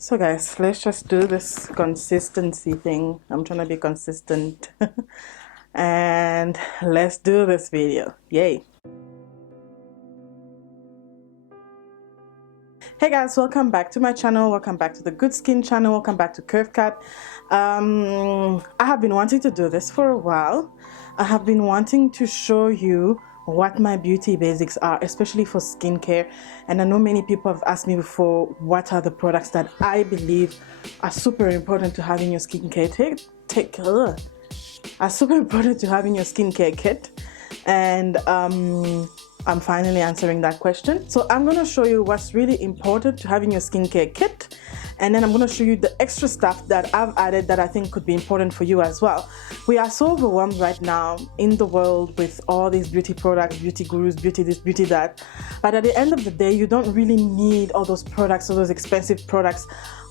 So guys, let's just do this consistency thing. I'm trying to be consistent. And let's do this video. Yay. Hey guys, welcome back to my channel. Welcome back to the Good Skin channel. Welcome back to Curve Cut. I have been wanting to do this for a while. I have been wanting to show you what my beauty basics are, especially for skincare. And I know many people have asked me before, what are the products that I believe are super important to have in your skincare are super important to have in your skincare kit. And I'm finally answering that question. So I'm going to show you what's really important to have in your skincare kit, and then I'm going to show you the extra stuff that I've added that I think could be important for you as well. We are so overwhelmed right now in the world with all these beauty products, beauty gurus, beauty this, beauty that, but at the end of the day, you don't really need all those products, all those expensive products,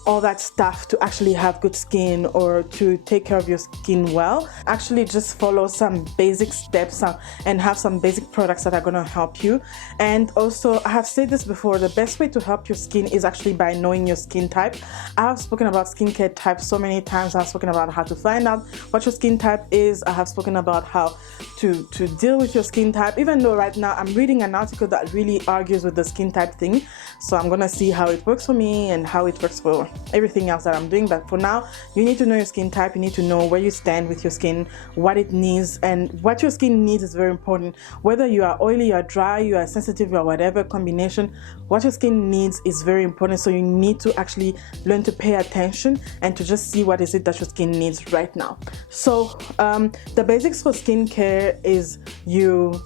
all that stuff to actually have good skin or to take care of your skin well. Actually just follow some basic steps and have some basic products that are going to help you. And also, I have said this before, the best way to help your skin is actually by knowing your skin type. I have spoken about skincare types so many times. I've spoken about how to find out what your skin type is. I have spoken about how to deal with your skin type, even though right now I'm reading an article that really argues with the skin type thing. So I'm gonna see how it works for me and how it works for everything else that I'm doing. But for now, you need to know your skin type. You need to know where you stand with your skin, what it needs, and what your skin needs is very important. Whether you are oily, you are dry, you are sensitive, or whatever combination, what your skin needs is very important. So you need to actually learn to pay attention and to just see what is it that your skin needs right now. So the basics for skincare is you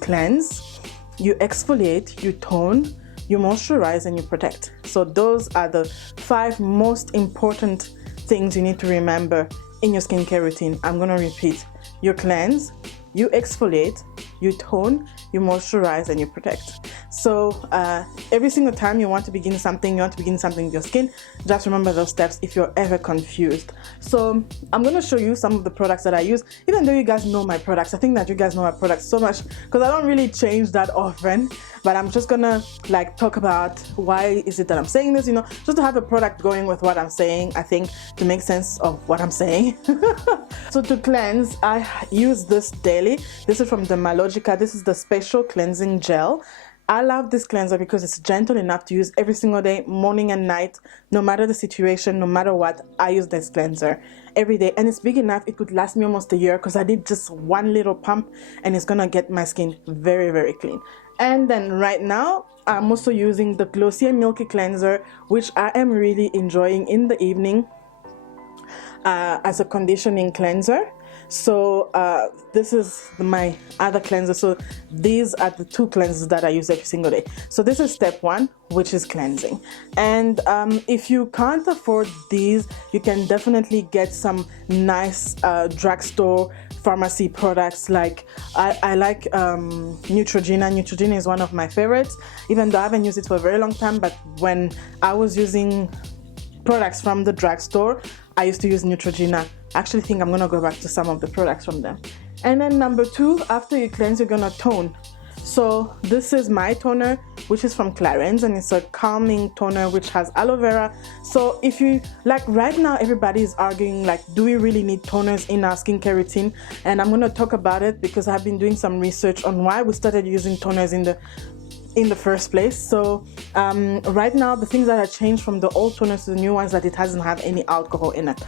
cleanse, you exfoliate, you tone, you moisturize, and you protect. So those are the 5 most important things you need to remember in your skincare routine. I'm going to repeat: you cleanse, you exfoliate, you tone, you moisturize, and you protect. So every single time you want to begin something, with your skin, just remember those steps if you're ever confused. So I'm going to show you some of the products that I use. Even though you guys know my products, I think that you guys know my products so much because I don't really change that often, but I'm just gonna like talk about why is it that I'm saying this, just to have a product going with what I'm saying, I think, to make sense of what I'm saying. So to cleanse, I use this daily. This is from Dermalogica. This is the Special Cleansing Gel. I love this cleanser because it's gentle enough to use every single day, morning and night, no matter the situation, no matter what. I use this cleanser every day, and it's big enough it could last me almost a year because I did just one little pump and it's gonna get my skin very, very clean. And then right now I'm also using the Glossy and Milky Cleanser, which I am really enjoying in the evening as a conditioning cleanser. So this is my other cleanser. So these are the 2 cleansers that I use every single day. So this is step 1, which is cleansing. And if you can't afford these, you can definitely get some nice drugstore pharmacy products. Like I like Neutrogena. Neutrogena is one of my favorites, even though I haven't used it for a very long time. But when I was using products from the drugstore, I used to use Neutrogena. I actually think I'm gonna go back to some of the products from them. And then number 2, after you cleanse, you're gonna tone. So this is my toner, which is from Clarins, and it's a calming toner which has aloe vera. So if you like, right now everybody is arguing like, do we really need toners in our skincare routine? And I'm going to talk about it because I've been doing some research on why we started using toners in the first place. So right now the things that have changed from the old toners to the new ones, that it doesn't have any alcohol in it.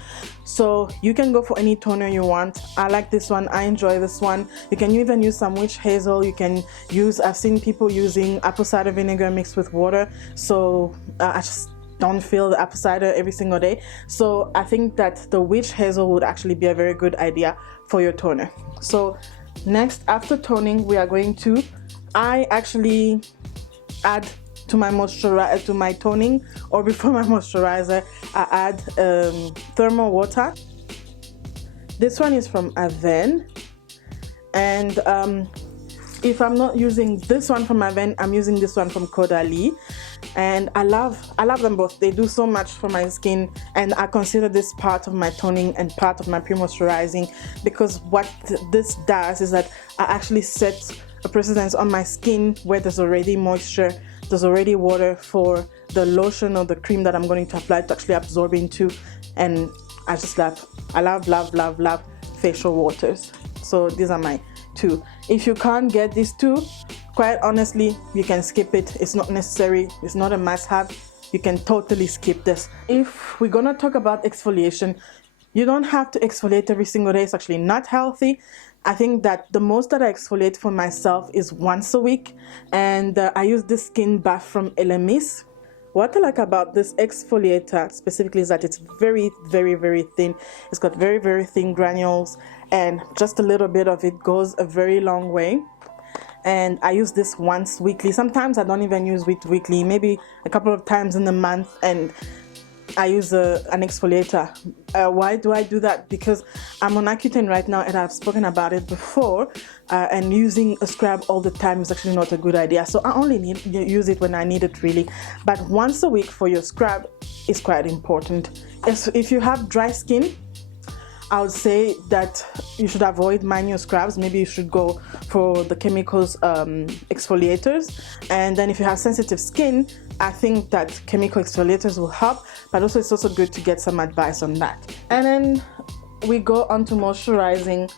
So you can go for any toner you want. I like this one. I enjoy this one. You can even use some witch hazel. You can use, I've seen people using apple cider vinegar mixed with water. So I just don't feel the apple cider every single day. So I think that the witch hazel would actually be a very good idea for your toner. So next, after toning, we are going to, I actually add to my moisturizer, to my toning, or before my moisturizer, I add thermal water. This one is from Aven, and if I'm not using this one from Aven, I'm using this one from Caudalie. And I love them both. They do so much for my skin, and I consider this part of my toning and part of my pre-moisturizing, because what this does is that I actually set a precedence on my skin where there's already moisture there's already water for the lotion or the cream that I'm going to apply to actually absorb into. And I just love facial waters. So these are my two. If you can't get these two, quite honestly, you can skip it. It's not necessary. It's not a must-have. You can totally skip this. If we're gonna talk about exfoliation, you don't have to exfoliate every single day. It's actually not healthy. I think that the most that I exfoliate for myself is once a week, and I use this skin bath from Elemis. What I like about this exfoliator specifically is that it's very thin. It's got very thin granules, and just a little bit of it goes a very long way. And I use this once weekly. Sometimes I don't even use it weekly, maybe a couple of times in the month, and I use an exfoliator. Why do I do that? Because I'm on Accutane right now, and I've spoken about it before, and using a scrub all the time is actually not a good idea. So I only use it when I need it really. But once a week for your scrub is quite important. If you have dry skin, I would say that you should avoid manual scrubs. Maybe you should go for the chemicals exfoliators. And then if you have sensitive skin, I think that chemical exfoliators will help, but also it's also good to get some advice on that. And then we go on to moisturizing.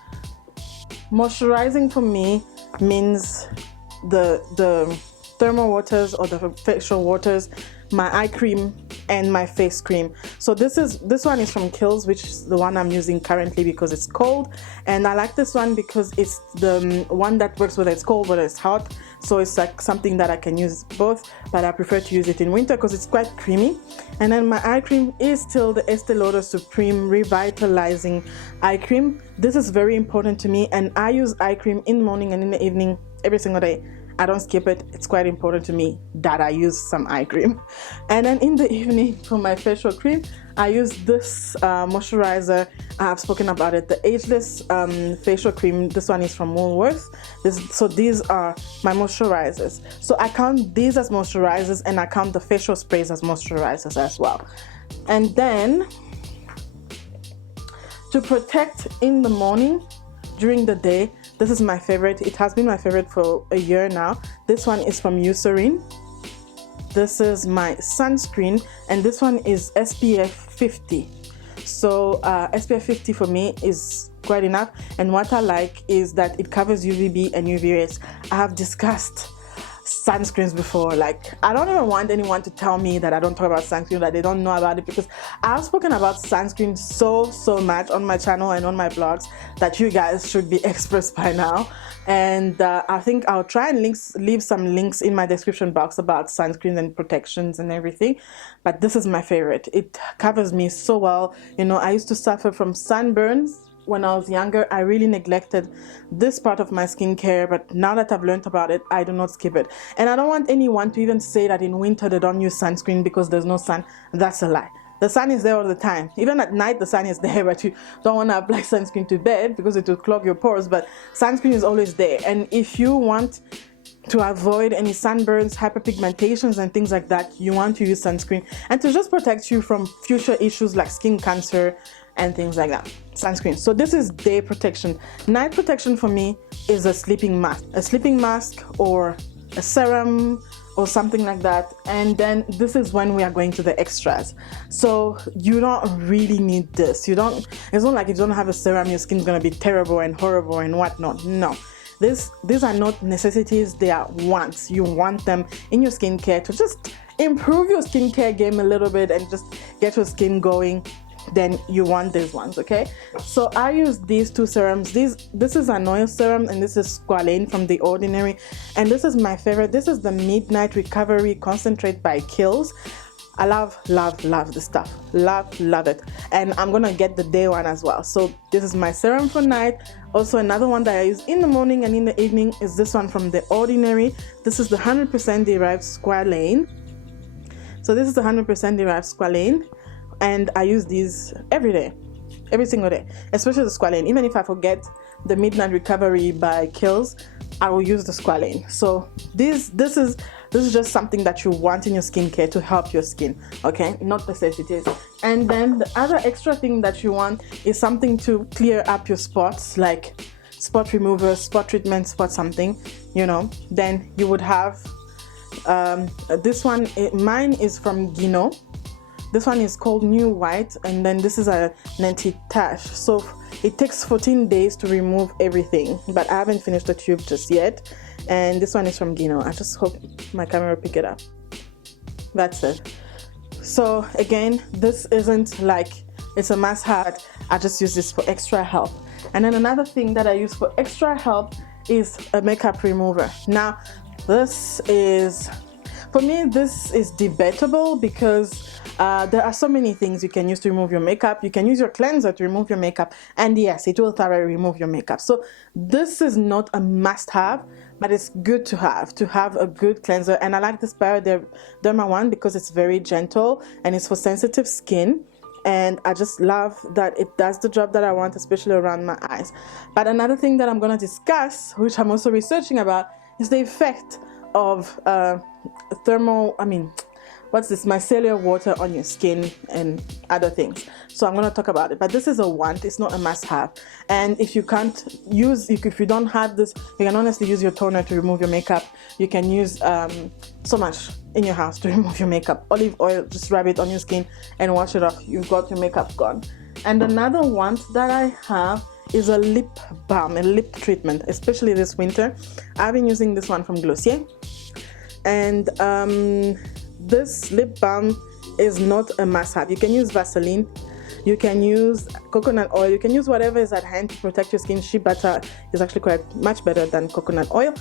Moisturizing for me means the thermal waters or the facial waters, my eye cream, and my face cream. So this one is from Kiehl's, which is the one I'm using currently because it's cold, and I like this one because it's the one that works whether it's cold, whether it's hot. So it's like something that I can use both, but I prefer to use it in winter because it's quite creamy. And then my eye cream is still the Estee Lauder Supreme Revitalizing Eye Cream. This is very important to me, and I use eye cream in the morning and in the evening every single day. I don't skip it. It's quite important to me that I use some eye cream. And then in the evening for my facial cream, I use this moisturizer. I have spoken about it, the Ageless facial cream. This one is from Woolworths. So these are my moisturizers. So I count these as moisturizers, and I count the facial sprays as moisturizers as well. And then to protect in the morning, during the day, this is my favorite. It has been my favorite for a year now. This one is from Eucerin. This is my sunscreen, and this one is SPF 50. So SPF 50 for me is quite enough, and what I like is that it covers UVB and UV rays. I have discussed sunscreens before. Like, I don't even want anyone to tell me that I don't talk about sunscreen, that they don't know about it, because I've spoken about sunscreen so much on my channel and on my blogs that you guys should be experts by now. And I think I'll try and leave some links in my description box about sunscreens and protections and everything. But this is my favorite. It covers me so well. You know, I used to suffer from sunburns when I was younger. I really neglected this part of my skincare, but now that I've learned about it, I do not skip it. And I don't want anyone to even say that in winter they don't use sunscreen because there's no sun. That's a lie. The sun is there all the time. Even at night, the sun is there, but you don't want to apply sunscreen to bed because it will clog your pores. But sunscreen is always there. And if you want to avoid any sunburns, hyperpigmentations, and things like that, you want to use sunscreen, and to just protect you from future issues like skin cancer and things like that. Sunscreen. So this is day protection. Night protection for me is a sleeping mask. A sleeping mask or a serum or something like that. And then this is when we are going to the extras. So you don't really need this. It's not like if you don't have a serum, your skin's gonna be terrible and horrible and whatnot. No. These are not necessities, they are wants. You want them in your skincare to just improve your skincare game a little bit and just get your skin going. Then you want these ones, okay? So I use these two serums. This is an oil serum, and this is Squalane from The Ordinary, and this is my favorite. This is the Midnight Recovery Concentrate by Kiehl's. I love this stuff. Love it. And I'm gonna get the day one as well. So this is my serum for night. Also, another one that I use in the morning and in the evening is this one from The Ordinary. This is the 100% derived Squalane. So this is the 100% derived Squalane. And I use these every day, every single day, especially the Squalane. Even if I forget the Midnight Recovery by Kiehl's, I will use the Squalane. So this is just something that you want in your skincare to help your skin, okay? Not necessities. And then the other extra thing that you want is something to clear up your spots, like spot remover, spot treatment, spot something, you know. Then you would have this one, mine is from Gino. This one is called New White, and then this is a anti-tash. So it takes 14 days to remove everything, but I haven't finished the tube just yet. And this one is from Gino. I just hope my camera will pick it up. That's it. So again, this isn't like it's a must-have. I just use this for extra help. And then another thing that I use for extra help is a makeup remover. Now, this is, for me, this is debatable because there are so many things you can use to remove your makeup. You can use your cleanser to remove your makeup, and yes, it will thoroughly remove your makeup. So this is not a must-have, but it's good to have a good cleanser. And I like this Bioderma one because it's very gentle and it's for sensitive skin. And I just love that it does the job that I want, especially around my eyes. But another thing that I'm going to discuss, which I'm also researching about, is the effect of micellar water on your skin and other things. So I'm going to talk about it, but this is a want, it's not a must-have. And if you can't use, if you don't have this, you can honestly use your toner to remove your makeup. You can use so much in your house to remove your makeup. Olive oil, just rub it on your skin and wash it off. You've got your makeup gone. And another want that I have is a lip balm, a lip treatment, especially this winter. I've been using this one from Glossier, and this lip balm is not a must-have. You can use Vaseline, you can use coconut oil, you can use whatever is at hand to protect your skin. Shea butter is actually quite much better than coconut oil,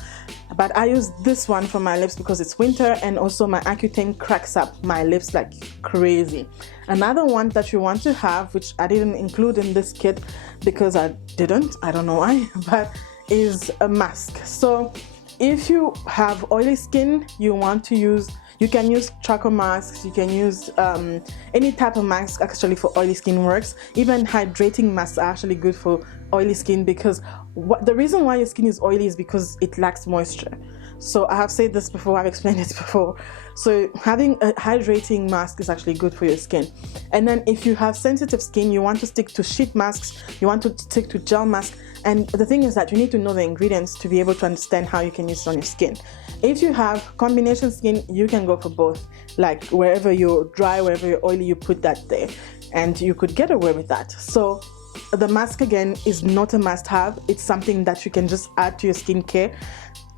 but I use this one for my lips because it's winter, and also my Accutane cracks up my lips like crazy. Another one that you want to have, which I didn't include in this kit because I don't know why, but is a mask. So if you have oily skin, you can use charcoal masks, you can use any type of mask actually for oily skin works. Even hydrating masks are actually good for oily skin, because the reason why your skin is oily is because it lacks moisture. So I have said this before, I've explained it before. So having a hydrating mask is actually good for your skin. And then if you have sensitive skin, you want to stick to sheet masks, you want to stick to gel masks. And the thing is that you need to know the ingredients to be able to understand how you can use it on your skin. If you have combination skin, you can go for both. Like wherever you're dry, wherever you're oily, you put that there, and you could get away with that. So the mask again is not a must-have. It's something that you can just add to your skincare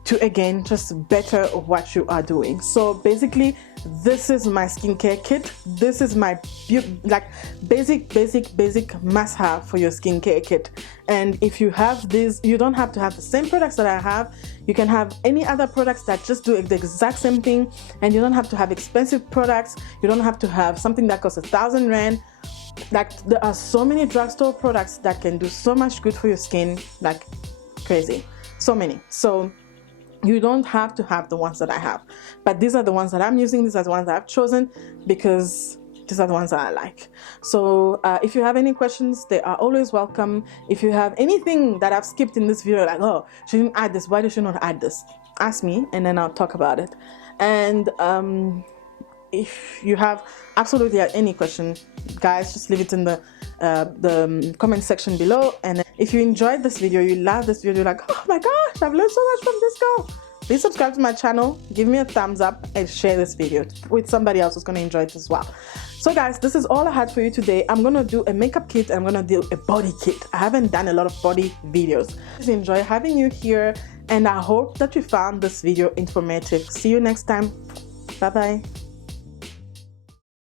to again just better what you are doing. So basically, this is my skincare kit. This is my like basic must-have for your skincare kit. And if you have this, you don't have to have the same products that I have. You can have any other products that just do the exact same thing, and you don't have to have expensive products. You don't have to have something that costs 1,000 Rand. Like, there are so many drugstore products that can do so much good for your skin, like crazy, so many. So you don't have to have the ones that I have, but these are the ones that I'm using. These are the ones that I've chosen because these are the ones that I like. So if you have any questions, they are always welcome. If you have anything that I've skipped in this video, like, oh, she didn't add this, why did she not add this? Ask me and then I'll talk about it. And if you have absolutely any question, guys, just leave it in the comment section below. And if you enjoyed this video, you love this video, like, oh my gosh, I've learned so much from this girl, please subscribe to my channel, give me a thumbs up, and share this video with somebody else who's going to enjoy it as well. So guys, this is all I had for you today. I'm going to do a makeup kit, I'm going to do a body kit. I haven't done a lot of body videos. I enjoy having you here, and I hope that you found this video informative. See you next time. Bye bye.